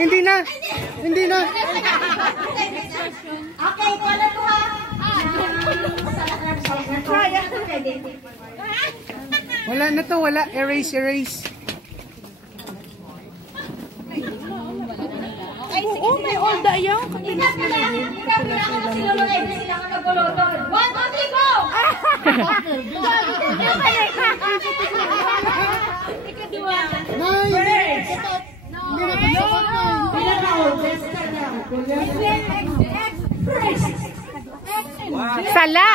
Hindi na. Hindi na. Okay, wala ko ha. Wala na to, wala. Erase, erase. Oo, may olda yan. Ingat ka lang. Ingat ka lang kasi luluin na sila magulotod. 1, 2, 3, go! Ikadua. First. Sala.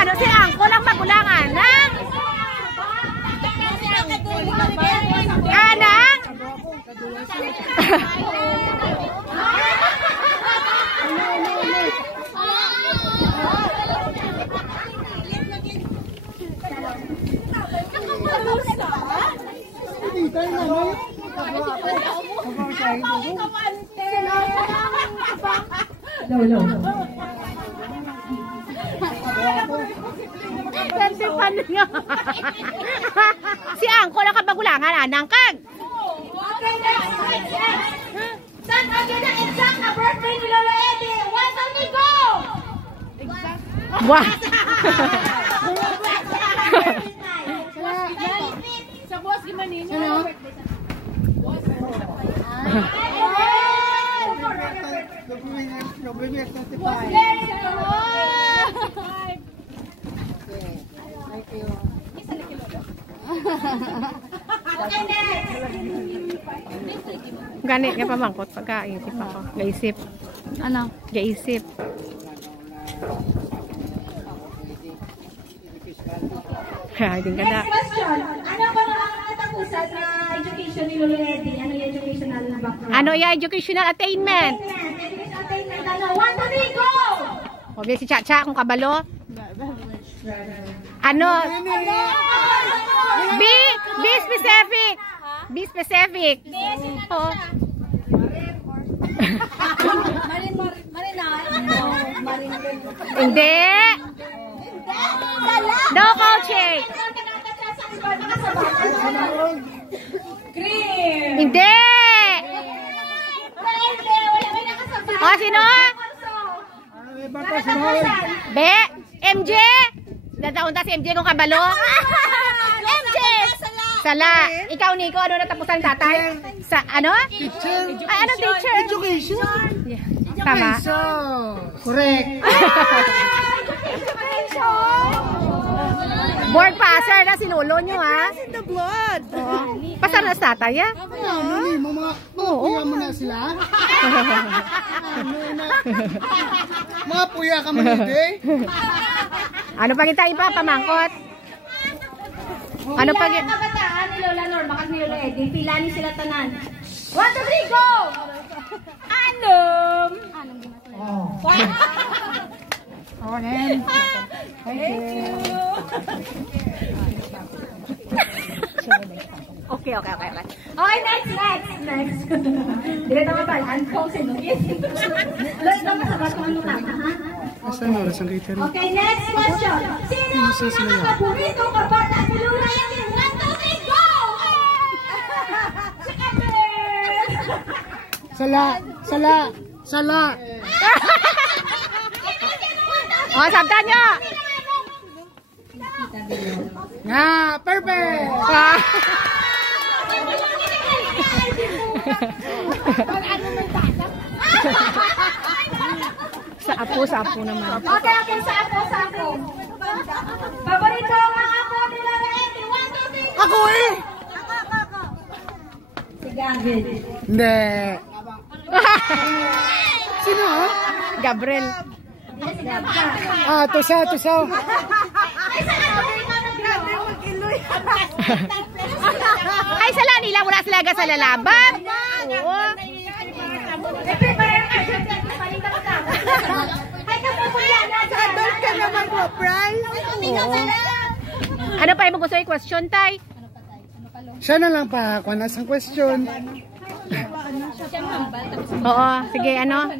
Ano si Angko lang magulangan, ha? Anak? Si Angko lang kabagulangan, anang kag. Okay, next. Saan agad ang exact na birthday ni Lola Eddie? 1, 2, 3, go! Wah. Sa boss gimanin. Gani ka pamangkot pagkaisip ako. Gaisip. Ano? Gaisip. Ha, din ka na. Next question. Ano ba ang katapusan na education ni Lola Eddie? Ano yung educational background? Ano yung educational attainment? Attainment. Ano? 1, 2, 3, go! O, si Chacha kung kabalo. Ano? Be specific. Be specific. Oh. Hindi. No coaching. Hindi. O, sino? Be? MJ? Nataunta si MJ kung kabalo? MJ! Sala. Ikaw, Nico, ano natapusan tatay? Sa, ano? Teacher. Ay, ano teacher? Education. Yeah. Tama. Correct. Board passer na sinulo nyo, ha? In the blood. Pasar na sa tatay, ha? Mali mo mga puya mo na sila. Mga puya ka mo hindi. Ano pa kita ipa, pamangkot? Ano pa Pila ang kabataan ni Lola Norma kasi ni Lola Eddie? Pila ni sila tanan. 1, 2, 3, go! Anom! Oh, Nen. Thank you. Okay. Okay, next. Dili na mabalaan kung sino yun. Lola, ikaw masabat kung ano kata, ha? Asan oras ang catering? Okay, next question. Sino ang pinaka-paborito kabata ni Lola Eddie? 1, 2, 3, go! Si Catherine! Sala. O, sabtan nyo! Nga, perfect. Sa apo naman. Okay, sa ako. Paborito ang ako ni Lola Eddie. 1, 2, 3, go! Ako eh. Si Gavin. Hindi. Sino? Gabriel. Tusa. Ay, sa ako ikaw nag-grabe mag-iloy. Ay, sala nila. Wala sila sa lalabab. Oo. Adult ka naman po, prize. Oo. Ano pa yung gusto yung question, Tay? Siya na lang pa. Kung nasang question. Oo. Sige, ano?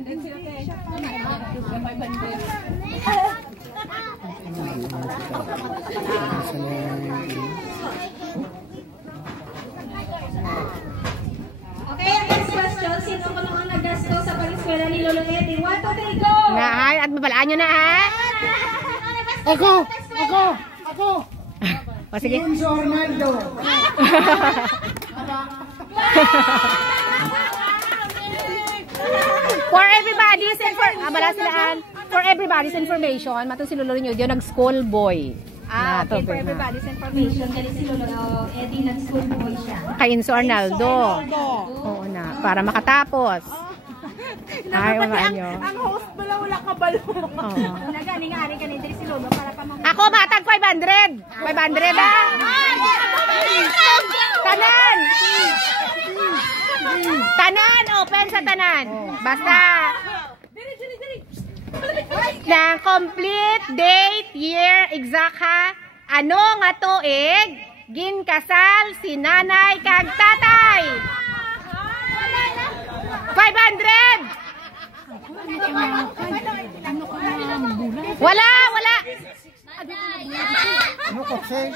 Okay, next question. Sino ko nung ang nagasto sa pag-eskwela ni Lolo Eddie? 1, 2, 3, go! Nahay, at mabalaan nyo na ha. Ako! O sige. Si Orlando. For everybody's information, matong si Lolo nyo, yun nag-school boy. Okay, for everybody's information, dali si Lolo Eddie nag-school boy siya. Kay Enzo Arnaldo. Oo na, para makatapos. Ay, mamaan nyo. Ang host pala wala kabalo. Oo. Nagaling-ari ka dali si Lolo para pa mga... Ako, matag 500. 500 ha. Tanan! Tanan, open sa tanan. Basta. Na complete date, year, exact ha. Ano nga tuig? Ginkasal si nanay kag tatay. 500! Wala! Ano kasi?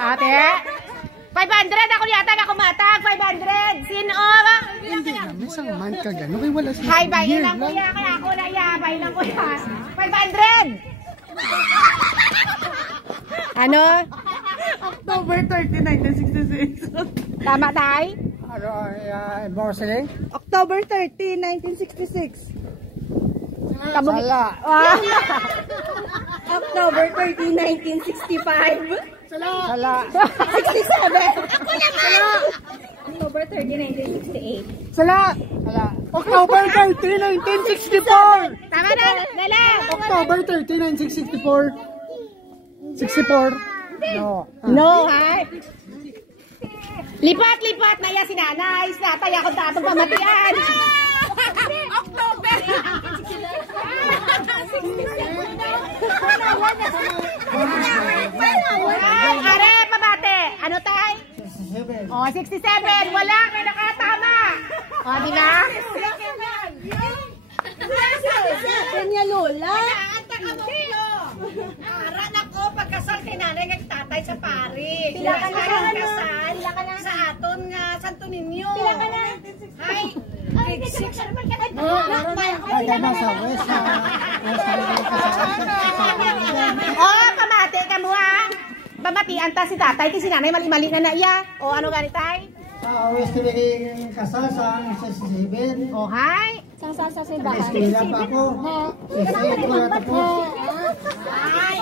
Ate? 500 ako yata ako matag. 500. Sino? Hindi naman. Isang month ka gano'n. Kaya wala siya. Hay, bayin lang kuya. Kaya ako na iyabay lang kuya. 500! Ano? October 30, 1966. Tama tayo? Ano, more sige? October 30, 1966. Sala. October 30, 1965. Sala. 67! October 30, 1968. Sala. October 30, 1964. Tama na! Dala! October 30, 1964. 64. No. No, ha? Lipat na iya si nanay. Tatay ako tatong pamatian. October! Ay, are, pabate. Ano tay? 67. Oh, 67. Wala ka nakatama. Oh, di ba? Kanya Lola. Ara na ko pagkasal kay nanay kay tatay sa Paris. Pila ka na? Kasal sa aton nga Santo Niño. Pila ka na? Ay, grade 6. Ay, gano'n sa West. Oh, pamate ka mo ha. Pamatian ta si tatay. Kasi si nanay mali-mali na na iya. O, ano ganit tay? Sa West naging kasal sa 67. Oh, hi. Sa simbahan. Eskwela pa ako. Kasi wala tapos. Ba? Ay,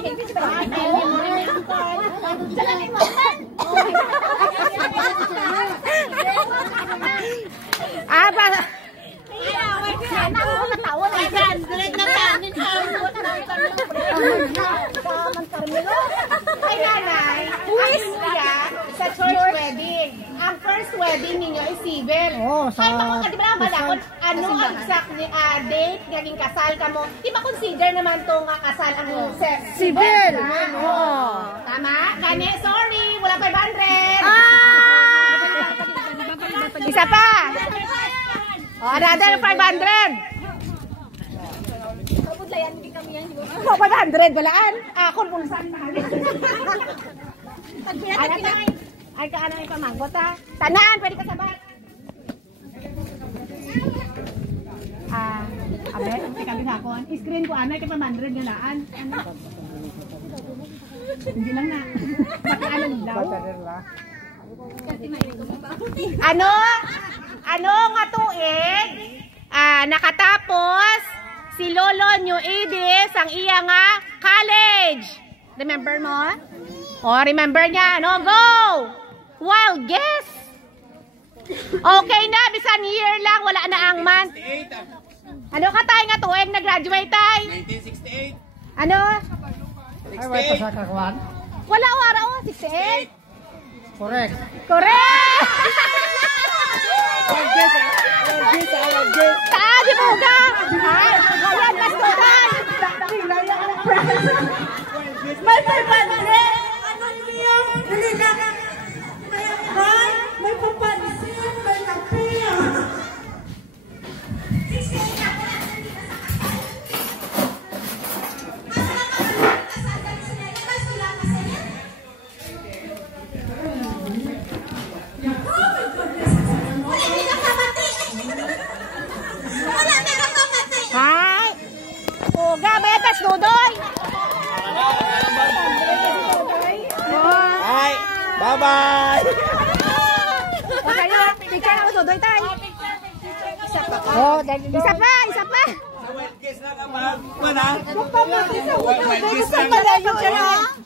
nanay. Sa church wedding. Ang first wedding ninyo is civil. Oo, sa... Ay, baka di ba naman pala kung ano ang exact date naging kasal ka mo? Di ba consider naman to nga kasal ang civil? Oo. Tama? Kani, sorry. Wala 500. Isa pa. Oh, another 500. Oh, 500. Walaan. Ako kung saan mahal. Ay, kaano yung pamanggot ha? Tanaan, pwede ka sabat. Abe, teka bisakon. Screen ko, anay, kay 500 galaan. Hindi lang na. Ano daw? Ano nga tuig? Nakatapos si Lolo New Edis ang iya nga college. Remember mo? Oh, remember niya. No, go! Wild guess! Okay na, bisan year lang, wala na ang month. Ano ka tayo nga tuig nag-graduate tayo? 1968. Ano? Ay, wala pa sa kakawan. Wala wala oh, 68. Correct. Correct! Saan di mo ka? Ay, ayan, pasturan! May 500! Ano niyo? Dali na! May papansin! May kapiya! Bye-bye! Okay, picture na usudoy tayo. Isa pa. Isa pa. Sa wild kiss lang ang mag... Mana? Gusto pa yung picture,